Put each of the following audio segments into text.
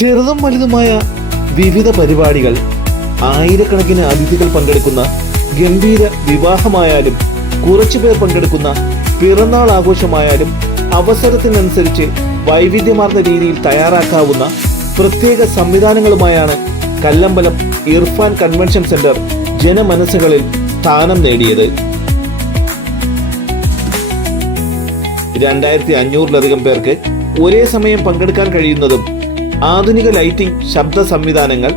ചെറുതും വലുതുമായ വിവിധ പരിപാടികൾ ആയിരക്കണക്കിന് അതിഥികൾ പങ്കെടുക്കുന്ന ഗംഭീര വിവാഹമായാലും കുറച്ചുപേർ പങ്കെടുക്കുന്ന പിറന്നാൾ ആഘോഷമായാലും അവസരത്തിനനുസരിച്ച് വൈവിധ്യമാർന്ന രീതിയിൽ തയ്യാറാക്കാവുന്ന പ്രത്യേക സംവിധാനങ്ങളുമായാണ് കല്ലമ്പലം ഇർഫാൻ കൺവെൻഷൻ സെന്റർ ജനമനസ്സുകളിൽ സ്ഥാനം നേടിയത്. രണ്ടായിരത്തി അഞ്ഞൂറിലധികം പേർക്ക് ഒരേ സമയം പങ്കെടുക്കാൻ കഴിയുന്നതും ആധുനിക ലൈറ്റിംഗ് ശബ്ദ സംവിധാനങ്ങൾ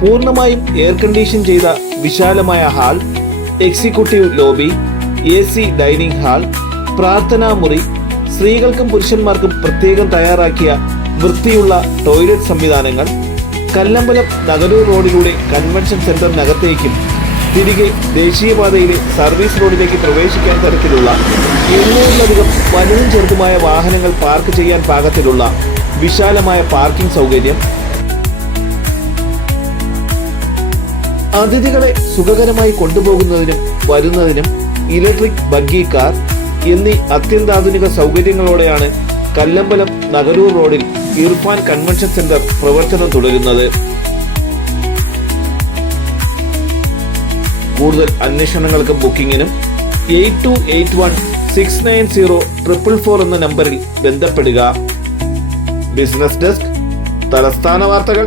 പൂർണമായും എയർ കണ്ടീഷൻ ചെയ്ത വിശാലമായ hall executive lobby A C dining hall പ്രാർത്ഥനാ മുറി സ്ത്രീകൾക്കും പുരുഷന്മാർക്കും പ്രത്യേകം തയ്യാറാക്കിയ വൃത്തിയുള്ള ടോയ്ലറ്റ് സംവിധാനങ്ങൾ കല്ലമ്പലം നഗരൂർ റോഡിലൂടെ കൺവെൻഷൻ സെന്ററിനകത്തേക്കും തിരികെ ദേശീയപാതയിലെ സർവീസ് റോഡിലേക്ക് പ്രവേശിക്കാൻ തരത്തിലുള്ള എണ്ണൂറിലധികം വലുതും ചെറുതുമായ വാഹനങ്ങൾ പാർക്ക് ചെയ്യാൻ പാകത്തിലുള്ള വിശാലമായ പാർക്കിംഗ് സൗകര്യം. അതിഥികളെ സുഖകരമായി കൊണ്ടുപോകുന്നതിനും വരുന്നതിനും ഇലക്ട്രിക് ബഗ്ഗി കാർ എന്നീ അത്യന്താധുനിക സൗകര്യങ്ങളോടെയാണ് കല്ലമ്പലം നഗരൂർ റോഡിൽ ഇർഫാൻ കൺവെൻഷൻ സെന്റർ പ്രവർത്തനം തുടരുന്നത്. കൂടുതൽ അന്വേഷണങ്ങൾക്കും ബുക്കിംഗിനും eight two eight one six nine zero triple four എന്ന നമ്പറിൽ ബന്ധപ്പെടുക. ബിസിനസ് ഡെസ്ക് തലസ്ഥാന വാർത്തകൾ.